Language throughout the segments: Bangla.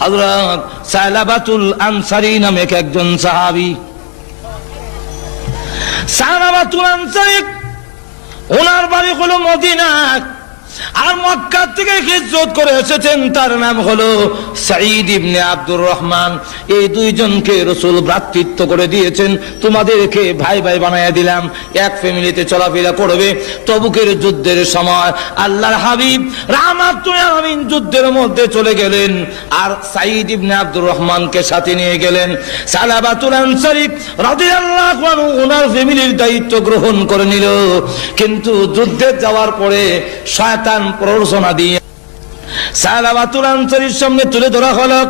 হযরত সালাবাতুল আনসারী নামে একজন সাহাবী। সালাবাতুল আনসারী ওনার বাড়ি হলো মদিনা, আর মক্কা থেকে হিজরত করে এসেছেন, তার নাম হলো সাঈদ ইবনে আব্দুর রহমান। এই দুইজনকে রাসূল ভ্রাতৃত্ব করে দিয়েছেন, তোমাদেরকে ভাই ভাই বানায়া দিলাম, এক ফ্যামিলিতে চলাফেরা করবে। তবুকের যুদ্ধের সময় আল্লাহর হাবিব রাহমাতুল আলামিন যুদ্ধের মধ্যে চলে গেলেন, আর সাঈদ ইবনে আব্দুর রহমানকে সাথে নিয়ে গেলেন। সালাবাতুল আনসারী রাদিয়াল্লাহু আনহু ওনার ফ্যামিলির দায়িত্ব গ্রহণ করে নিল, কিন্তু যুদ্ধে যাওয়ার পরে শয়তান প্ররোচনা দিয়ে সালাবাতুল আনসারীর সামনে তুলে ধরা হলো,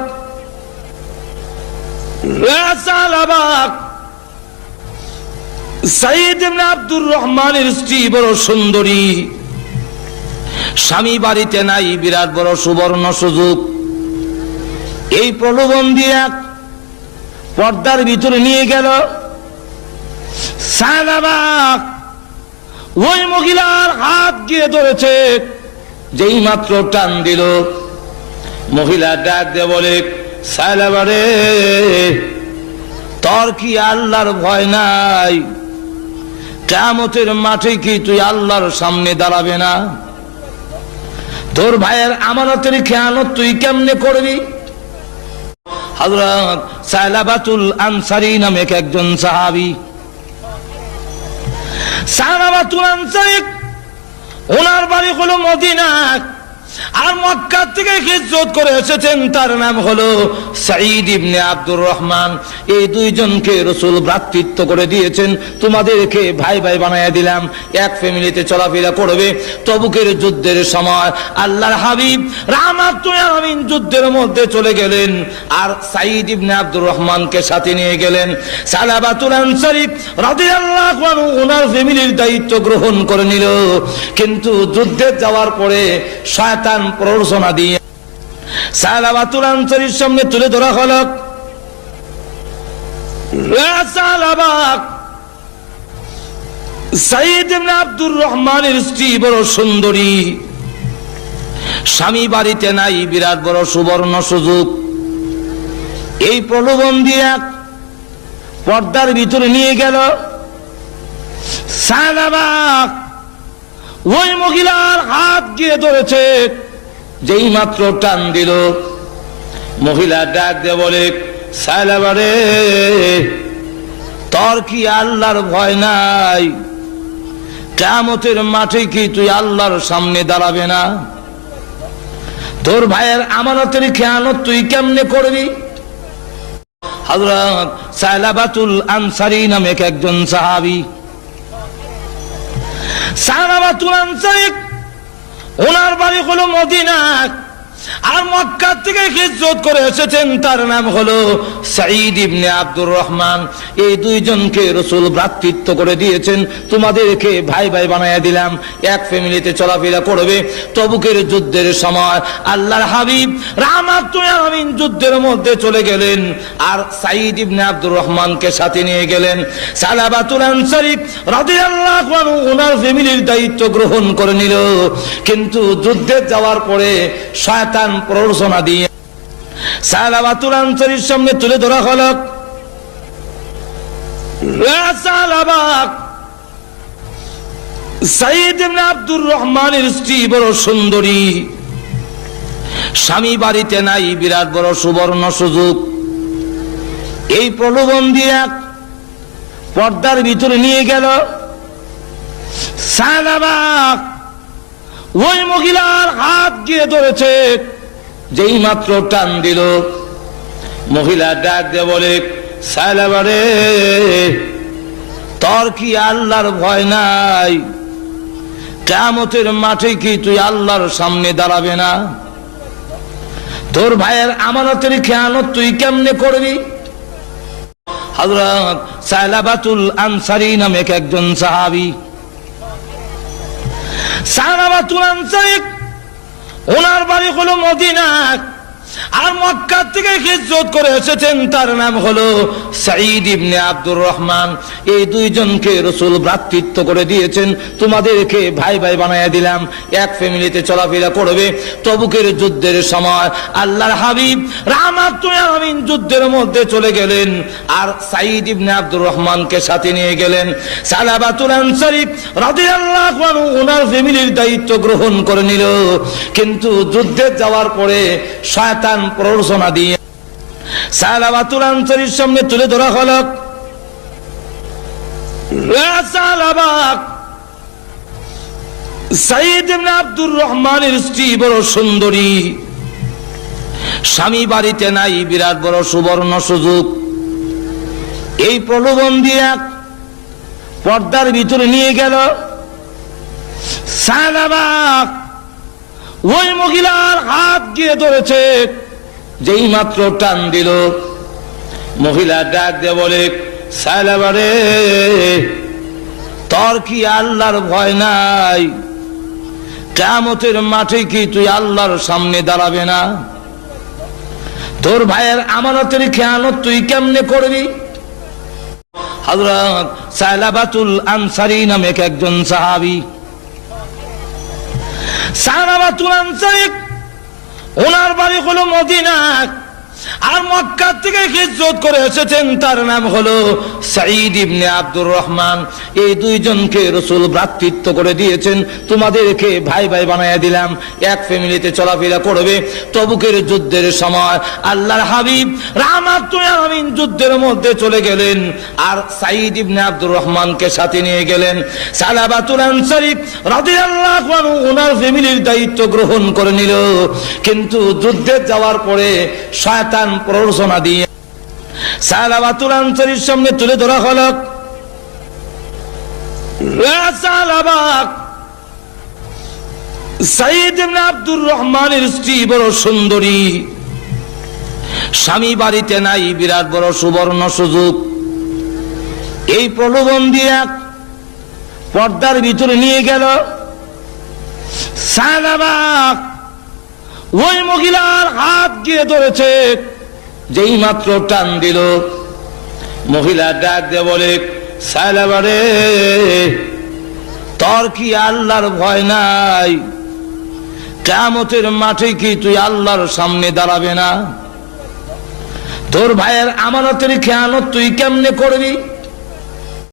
সাঈদ ইবনে আব্দুর রহমানের স্ত্রী বড় সুন্দরী, স্বামী বাড়িতে নাই, বিরাট বড় সুবর্ণ সুযোগ। এই প্রলোভন দিয়ে পর্দার ভিতরে নিয়ে গেল। সালাবা ওই মহিলার হাত গিয়ে ধরেছে, যেই মাত্র টান দিল, মহিলা ডাক দিয়ে বলে, সালাবা রে, তোর কি আল্লাহর ভয় নাই? কিয়ামতের মাঠে কি তুই আল্লাহর সামনে দাঁড়াবে না? তোর ভাইয়ের আমানতের খেয়ানত তুই কেমনে করবি? হযরত সালাবাতুল আনসারী নামে একজন সাহাবী। সালাবাতুল আনসারী ওনার বাড়ি হলো মদিনা, আর মক্কা থেকে হিজরত করে এসেছেন, তার নাম হলো সাঈদ ইবনে আব্দুর রহমান। এই দুইজনকে রাসূল ভ্রাতৃত্ব করে দিয়েছেন, তোমাদেরকে ভাই ভাই বানায়া দিলাম, এক ফ্যামিলিতে চলাফেরা করবে। তবুকের যুদ্ধের সময় আল্লাহর হাবিব রাহমাতুল আলামিন যুদ্ধের মধ্যে চলে গেলেন, আর সাঈদ ইবনে আব্দুর রহমানকে সাথে নিয়ে গেলেন। সালাবাতুল আনসারী রাদিয়াল্লাহু আনহু ওনার ফ্যামিলির দায়িত্ব গ্রহণ করে নিল, কিন্তু যুদ্ধে যাওয়ার পরে শয়তান প্ররোচনা দিয়ে সালাবাতুল আনসারীর সামনে তুলে ধরা হলো, সাঈদ ইবনে আব্দুর রহমানের স্ত্রী বড় সুন্দরী, স্বামী বাড়িতে নাই, বিরাট বড় সুবর্ণ সুযোগ। এই প্রলোভন দিয়ে পর্দার ভিতরে নিয়ে গেল। সালাবা ওই মহিলার হাত গিয়ে ধরেছে, যেই মাত্র টান দিল, মহিলা ডাক দিয়ে বলে, সালাবা রে, তোর কি আল্লাহর ভয় নাই? কিয়ামতের মাঠে কি তুই আল্লাহর সামনে দাঁড়াবে না? তোর ভাইয়ের আমানতের খেয়ানত তুই কেমনে করবি? হযরত সালাবাতুল আনসারী নামে একজন সাহাবী। সালাবাতুল আনসারী ওনার বাড়ি হলো মদিনা, আর মক্কা থেকে হিজরত করে এসেছেন, তার নাম হলো সাঈদ ইবনে আব্দুর রহমান। এই দুইজনকে রাসূল ভ্রাতৃত্ব করে দিয়েছেন, তোমাদেরকে ভাই ভাই বানায়া দিলাম, এক ফ্যামিলিতে চলাফেরা করবে। তবুকের যুদ্ধের সময় আল্লাহর হাবিব রাহমাতুল আলামিন যুদ্ধের মধ্যে চলে গেলেন, আর সাঈদ ইবনে আব্দুর রহমানকে সাথে নিয়ে গেলেন। সালাবাতুল আনসারী রাদিয়াল্লাহু আনহু ওনার ফ্যামিলির দায়িত্ব গ্রহণ করে নিল, কিন্তু যুদ্ধে যাওয়ার পরে শয়তান প্ররোচনা দিয়ে সালাবাতুল আনসারীর সামনে তুলে ধরা হলো, সাঈদ ইবনে আব্দুর রহমানের স্ত্রী বড় সুন্দরী, স্বামী বাড়িতে নাই, বিরাট বড় সুবর্ণ সুযোগ। এই প্রলোভন দিয়ে পর্দার ভিতরে নিয়ে গেল। সালাবা ওই মহিলার হাত গিয়ে ধরেছে, যেই মাত্র টান দিল, মহিলা ডাক দিয়ে বলে, সালাবা রে, তোর কি আল্লাহর ভয় নাই? কিয়ামতের মাঠে কি তুই আল্লাহর সামনে দাঁড়াবে না? তোর ভাইয়ের আমানতের খেয়ানত তুই কেমনে করবি? হযরত সালাবাতুল আনসারী নামে একজন সাহাবী। সালাবাতুল আনসারী ওনার বাড়ি হলো মদিনা, আর মক্কা থেকে হিজরত করে এসেছেন, তার নাম হলো সাঈদ ইবনে আব্দুর রহমান। এই দুইজনকে রাসূল ভ্রাতৃত্ব করে দিয়েছেন, তোমাদেরকে ভাই ভাই বানায়া দিলাম, এক ফ্যামিলিতে চলাফেরা করবে। তবুকের যুদ্ধের সময় আল্লাহর হাবিব রাহমাতুল আলামিন যুদ্ধের মধ্যে চলে গেলেন, আর সাঈদ ইবনে আব্দুর রহমানকে সাথে নিয়ে গেলেন। সালাবাতুল আনসারী রাদিয়াল্লাহু আনহু ওনার ফ্যামিলির দায়িত্ব গ্রহণ করে নিল। কিন্তু যুদ্ধে যাওয়ার পরে শয়তান প্ররোচনা দিয়ে সালাবাতুল আনসারীর সামনে তুলে ধরা হলো, সালাবা, সাঈদ ইবনে আব্দুর রহমানের স্ত্রী বড় সুন্দরী, স্বামী বাড়িতে নাই, বিরাট বড় সুবর্ণ সুযোগ। এই প্রলোভন দিয়ে পর্দার ভিতরে নিয়ে গেল। সালাবা ওই মহিলার হাত গিয়ে ধরেছে, যেই মাত্র টান দিল, মহিলা ডাক দিয়ে বলে, সালাবা রে, তোর কি আল্লাহর ভয় নাই? কিয়ামতের মাঠে কি তুই আল্লাহর সামনে দাঁড়াবে না? তোর ভাইয়ের আমানতের খেয়ানত তুই কেমনে করবি? হযরত সালাবাতুল আনসারী নামে একজন সাহাবী, সালাবাতুল আনসারী, ওনার বাড়ি হলো মদিনা, আর মক্কা থেকে হিজরত করে এসেছেন, তার নাম হলো সাঈদ ইবনে আব্দুর রহমান। এই দুইজনকে রাসূল ভ্রাতৃত্ব করে দিয়েছেন, তোমাদেরকে ভাই ভাই বানায়া দিলাম, এক ফ্যামিলিতে চলাফেরা করবে। তবুকের যুদ্ধের সময় আল্লাহর হাবিব রাহমাতুল আলামিন যুদ্ধের মধ্যে চলে গেলেন, আর সাঈদ ইবনে আব্দুর রহমানকে সাথে নিয়ে গেলেন। সালাবাতুল আনসারী রাদিয়াল্লাহু আনহু ওনার ফ্যামিলির দায়িত্ব গ্রহণ করে নিল। কিন্তু যুদ্ধে যাওয়ার পরে শয়তান প্ররোচনা দিয়ে সালাবাতুল আনসারীর সামনে তুলে ধরা হলো, সালাবা, সাঈদ ইবনে আব্দুর রহমানের স্ত্রী বড় সুন্দরী, স্বামী বাড়িতে নাই, বিরাট বড় সুবর্ণ সুযোগ। এই প্রলোভন দিয়ে পর্দার ভিতরে নিয়ে গেল। সালাবা ওই মহিলার হাত গিয়ে ধরেছে, যেই মাত্র টান দিল, মহিলা ডাক দিয়ে বলে, সালাবা রে, তোর কি আল্লাহর ভয় নাই? কিয়ামতের মাঠে কি তুই আল্লাহর সামনে দাঁড়াবে না? তোর ভাইয়ের আমানতের খেয়ানত তুই কেমনে করবি?